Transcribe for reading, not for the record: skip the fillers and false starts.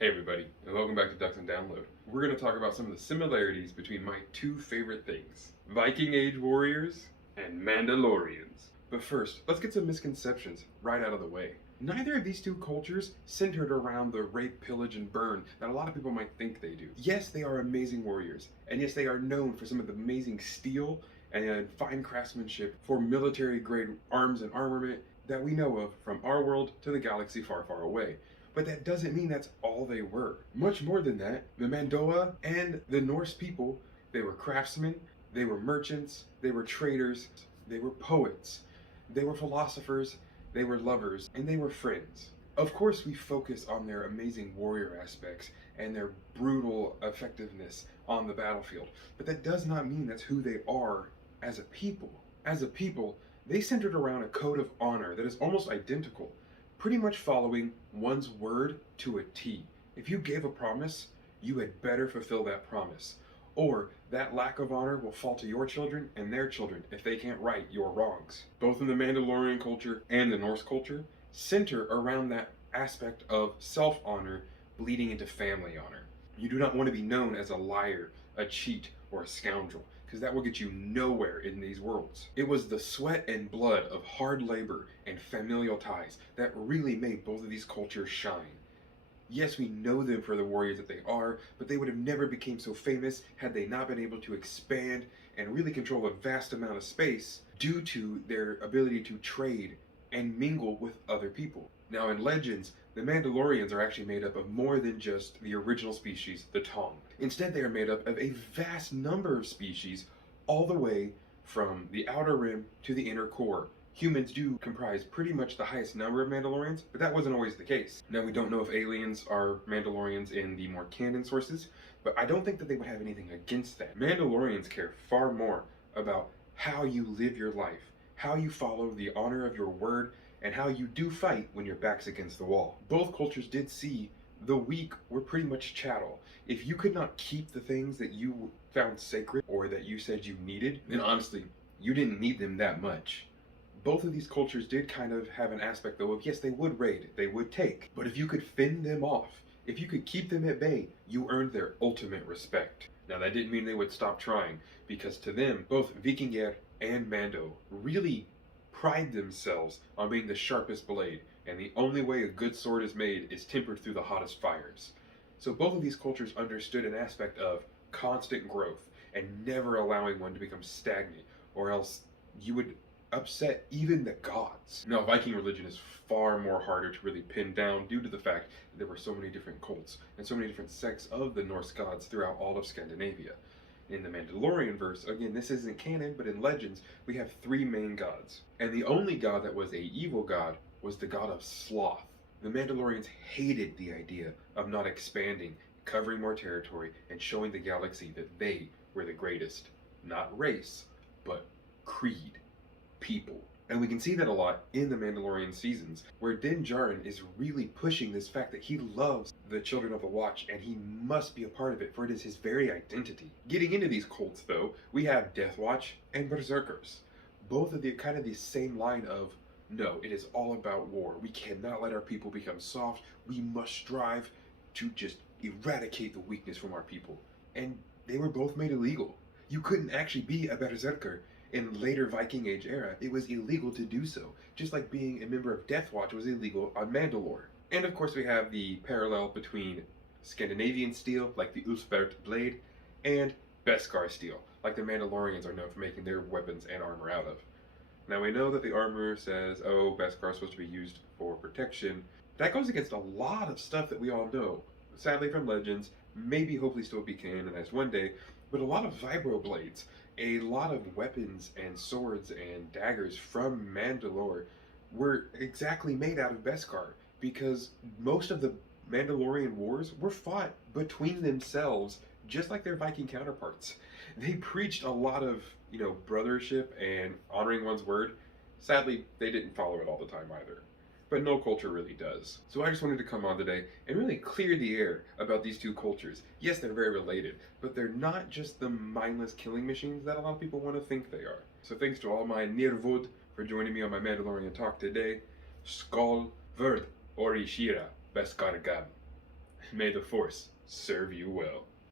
Hey everybody, and welcome back to Ducks and Download. We're going to talk about some of the similarities between my two favorite things, Viking Age warriors and Mandalorians. But first, let's get some misconceptions right out of the way. Neither of these two cultures centered around the rape, pillage, and burn that a lot of people might think they do. Yes, they are amazing warriors, and yes, they are known for some of the amazing steel and fine craftsmanship for military-grade arms and armament that we know of from our world to the galaxy far, far away. But that doesn't mean that's all they were. Much more than that, the Mandoa and the Norse people, they were craftsmen, they were merchants, they were traders, they were poets, they were philosophers, they were lovers, and they were friends. Of course, we focus on their amazing warrior aspects and their brutal effectiveness on the battlefield, but that does not mean that's who they are as a people. As a people, they centered around a code of honor that is almost identical, pretty much following one's word to a T. If you gave a promise, you had better fulfill that promise, or that lack of honor will fall to your children and their children if they can't right your wrongs. Both in the Mandalorian culture and the Norse culture center around that aspect of self-honor bleeding into family honor. You do not want to be known as a liar, a cheat, or a scoundrel, because that will get you nowhere in these worlds. It was the sweat and blood of hard labor and familial ties that really made both of these cultures shine. Yes, we know them for the warriors that they are, but they would have never become so famous had they not been able to expand and really control a vast amount of space due to their ability to trade and mingle with other people. Now in Legends, the Mandalorians are actually made up of more than just the original species, the Tong. Instead, they are made up of a vast number of species, all the way from the outer rim to the inner core. Humans do comprise pretty much the highest number of Mandalorians, but that wasn't always the case. Now, we don't know if aliens are Mandalorians in the more canon sources, but I don't think that they would have anything against that. Mandalorians care far more about how you live your life, how you follow the honor of your word, and how you do fight when your back's against the wall. Both cultures did see the weak were pretty much chattel. If you could not keep the things that you found sacred or that you said you needed, then honestly, you didn't need them that much. Both of these cultures did kind of have an aspect though of yes, they would raid, they would take, but if you could fend them off, if you could keep them at bay, you earned their ultimate respect. Now that didn't mean they would stop trying, because to them, both Vikinger and Mando really pride themselves on being the sharpest blade, and the only way a good sword is made is tempered through the hottest fires. So both of these cultures understood an aspect of constant growth and never allowing one to become stagnant, or else you would upset even the gods. Now, Viking religion is far more harder to really pin down due to the fact that there were so many different cults and so many different sects of the Norse gods throughout all of Scandinavia. In the Mandalorian verse, again, this isn't canon, but in Legends, we have three main gods. And the only god that was a evil god was the god of sloth. The Mandalorians hated the idea of not expanding, covering more territory, and showing the galaxy that they were the greatest. Not race, but creed. People. And we can see that a lot in the Mandalorian seasons, where Din Djarin is really pushing this fact that he loves the Children of the Watch and he must be a part of it, for it is his very identity. Getting into these cults though, we have Death Watch and Berserkers. Both of the kind of the same line of, no, it is all about war. We cannot let our people become soft. We must strive to just eradicate the weakness from our people. And they were both made illegal. You couldn't actually be a Berserker in later Viking Age era. It was illegal to do so, just like being a member of Death Watch was illegal on Mandalore. And of course we have the parallel between Scandinavian steel, like the Ulfberht blade, and Beskar steel, like the Mandalorians are known for making their weapons and armor out of. Now we know that the armor says, oh, Beskar is supposed to be used for protection. That goes against a lot of stuff that we all know. Sadly from Legends, maybe hopefully still be canonized one day, but a lot of vibroblades, a lot of weapons and swords and daggers from Mandalore were exactly made out of Beskar, because most of the Mandalorian wars were fought between themselves, just like their Viking counterparts. They preached a lot of, brothership and honoring one's word. Sadly, they didn't follow it all the time either. But no culture really does. So I just wanted to come on today and really clear the air about these two cultures. Yes, they're very related, but they're not just the mindless killing machines that a lot of people want to think they are. So thanks to all my Nirvud for joining me on my Mandalorian talk today. Skål för Orishira Beskar Gam. May the Force serve you well.